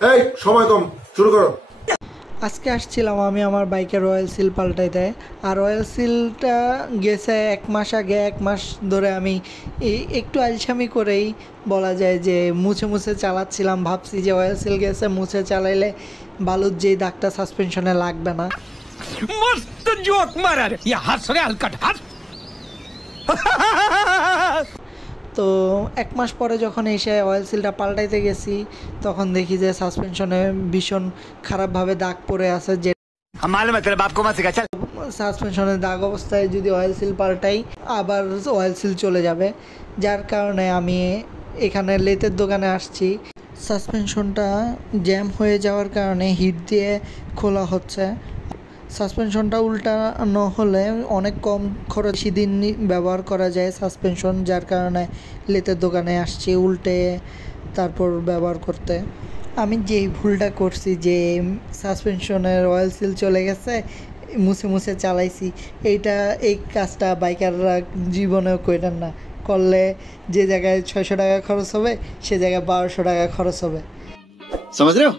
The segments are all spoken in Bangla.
এই সময় কম, শুরু করো। আজকে আসছিলাম আমি আমার বাইকের অয়েল সিল পাল্টাইতে। আর অয়েল সিলটা গেছে 1 মাস আগে। 1 মাস ধরে আমি একটু আলসামি করেই বলা যায় যে মুছে মুছে চালাচ্ছিলাম। ভাবছি যে অয়েল সিল গেছে, মুছে চালাইলে বালুর যেই দাগটা সাসপেনশনে লাগবে না। मस्त जोक मारा रे ये हंस रे हलकट हंस। তো 1 মাস পরে যখন এসে অয়েল সিলটা পাল্টাইতে গেছি, তখন দেখি যে সাসপেনশনে ভীষণ খারাপভাবে দাগ পড়ে আছে। যে সাসপেনশনের দাগ অবস্থায় যদি অয়েল সিল পাল্টাই আবার অয়েল সিল চলে যাবে, যার কারণে আমি এখানে লেতের দোকানে আসছি। সাসপেনশনটা জ্যাম হয়ে যাওয়ার কারণে হিট দিয়ে খোলা হচ্ছে। সাসপেনশনটা উল্টানো হলে অনেক কম খরচ, বেশি দিন ব্যবহার করা যায় সাসপেনশন, যার কারণে লেতের দোকানে আসছি উল্টে তারপর ব্যবহার করতে। আমি যেই ভুলটা করছি যে সাসপেনশনের অয়েল সিল চলে গেছে, মুছে মুছে চালাইছি, এই কাজটা বাইকাররা জীবনেও করেন না। করলে যে জায়গায় 600 টাকা খরচ হবে সে জায়গায় 1200 টাকা খরচ হবে। समझ रहे हो?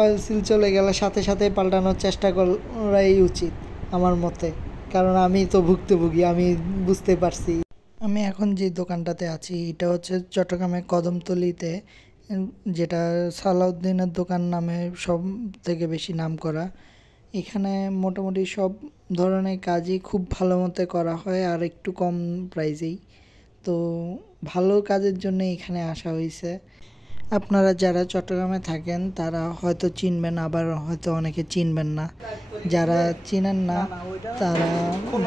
অয়েল সিল চলে গেলে সাথে সাথে পাল্টানোর চেষ্টা করাই উচিত আমার মতে, কারণ আমি তো ভুক্তভোগী, আমি বুঝতে পারছি। আমি এখন যে দোকানটাতে আছি এটা হচ্ছে চট্টগ্রামের কদমতলিতে, যেটা সালাউদ্দিনের দোকান নামে সব থেকে বেশি নাম করা। এখানে মোটামুটি সব ধরনের কাজই খুব ভালো মতো করা হয় আর একটু কম প্রাইজেই। তো ভালো কাজের জন্য এখানে আসা হয়েছে। আপনারা যারা চট্টগ্রামে থাকেন তারা হয়তো চিনবেন, আবার হয়তো অনেকে চিনবেন না। যারা চিনেন না তারা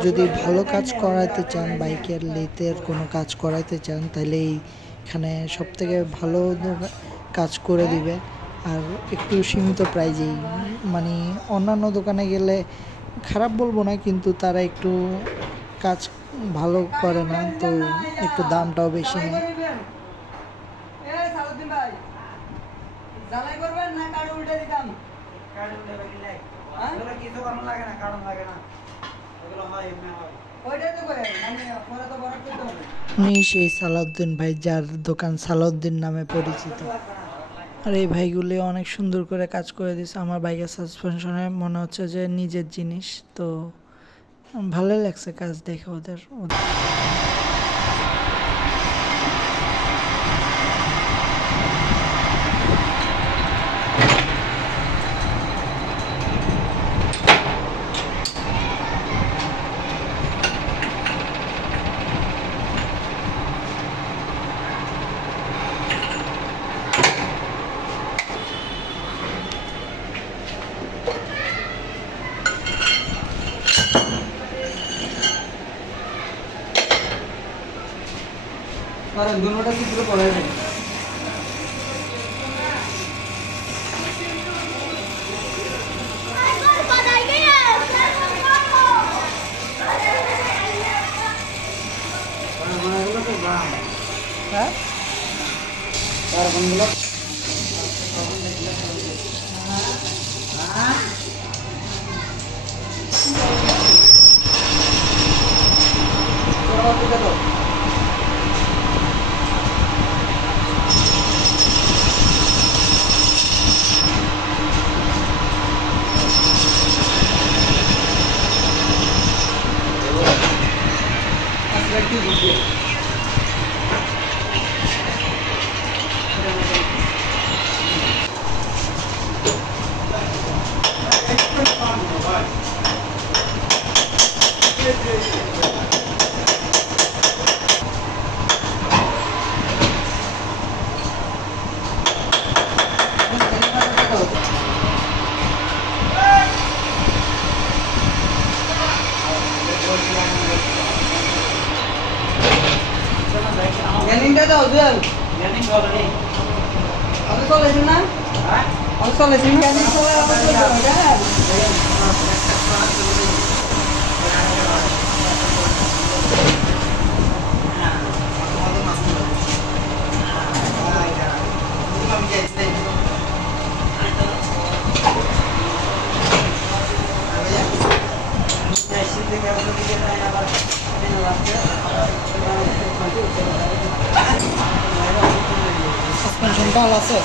যদি ভালো কাজ করাইতে চান, বাইকের লেতের কোনো কাজ করাইতে চান, তাহলে এইখানে সবথেকে ভালো কাজ করে দিবে আর একটু সীমিত প্রাইজেই। মানে অন্যান্য দোকানে গেলে খারাপ বলবো না, কিন্তু তারা একটু কাজ ভালো করে না, তো একটু দামটাও বেশি নেয়। জ্বালাই করবেন না কার্ড উল্টে দিতাম? কার্ড উল্টে দিলে এগুলো কিছু করার লাগে না, কারণ লাগে না, এগুলো হয় এমনি হয়। ওইটাই তো কই মানে পরে তো বড় করতে হবে। উনি সেই সালাউদ্দিন ভাই, যার দোকান সালাউদ্দিন নামে পরিচিত। আর এই ভাইগুলি অনেক সুন্দর করে কাজ করে দিয়েছে। আমার বাইকের সাসপেনশনে মনে হচ্ছে যে নিজের জিনিস, তো ভালো লাগছে কাজ দেখে ওদের। আরে দুটোটা চিত্র পড়ে নেই। হ্যাঁ কারণগুলো জ্ঞানীটা দাও জুয়েল, জ্ঞানী চলে নেই, আমি চলেছি না, হ্যাঁ আমি চলেছি না, জ্ঞানী চলে আবার চলে যাবে। সাসপেনশন ভালো আছে।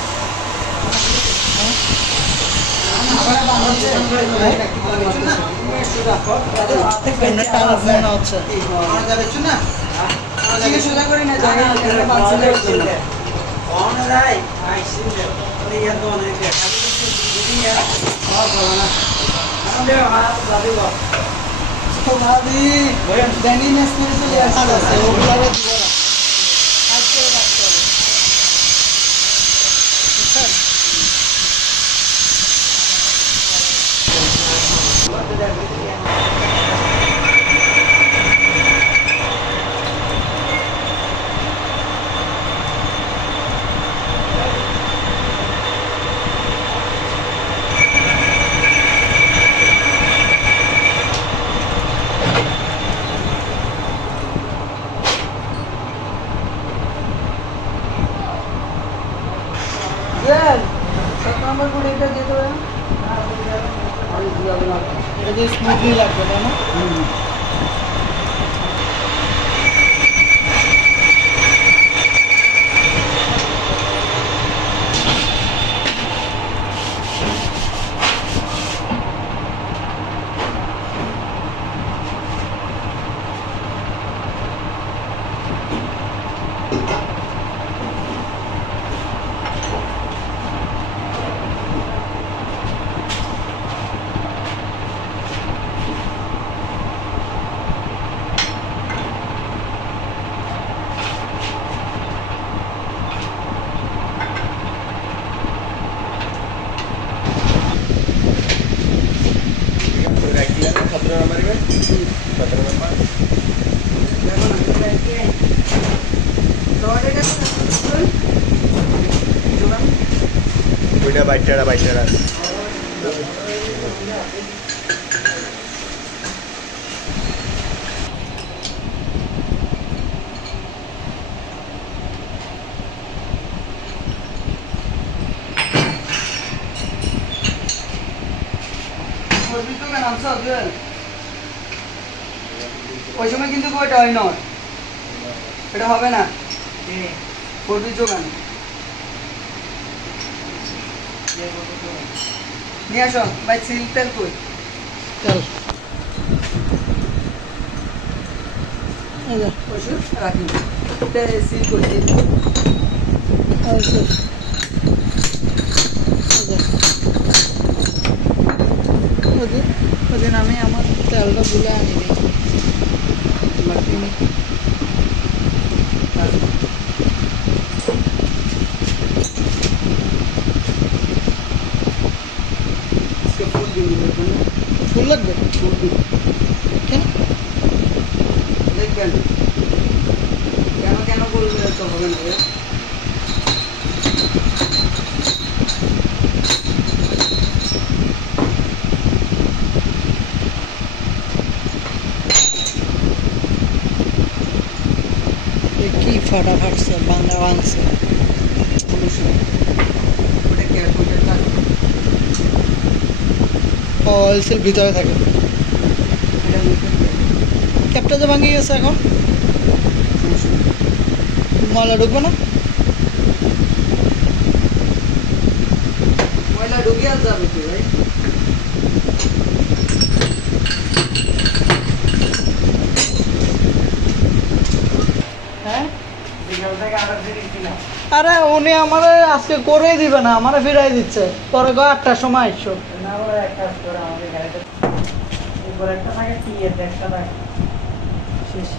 টানা মনে হচ্ছে। সোজা করে না যায় ভাবি ড্যানি নেস করে চলে আসছে ওগুলো দিব না। কাজ করে রাখতে হবে। বুঝছেন? সাত নম্বর করে এটা দিয়ে দেবে এটা দিয়ে স্মুথলি লাগবে তাই না? বাইটারা ওই সময় কিন্তু ওইটা হয় না, এটা হবে না ফোরবির যোগান নিয়ে আসো ভাই। সিল তেল কই তেল এই যে ওষুধ রাখি সিল করে দিন। এই যে ওদিন আমি আমার তেলটা ভুলে আনিনি। ফুল লাগবে কেন? দেখবেন কেন কেন বললে তো হবে না। কি ফাটা ফাটছে বাংলা ভাঙছে। অয়েল সিল ভিতরে থাকে। ক্যাপটা যে ভাঙিয়ে গেছে এখন ময়লা ঢুকবে না? ময়লা ঢুকে আর যাবে তো ভাই। হ্যাঁ আরে উনি আমার আজকে করে দিবে না, আমার ফিরাই দিচ্ছে পরে 8টার সময় আসছো। একটা থাকে শেষ।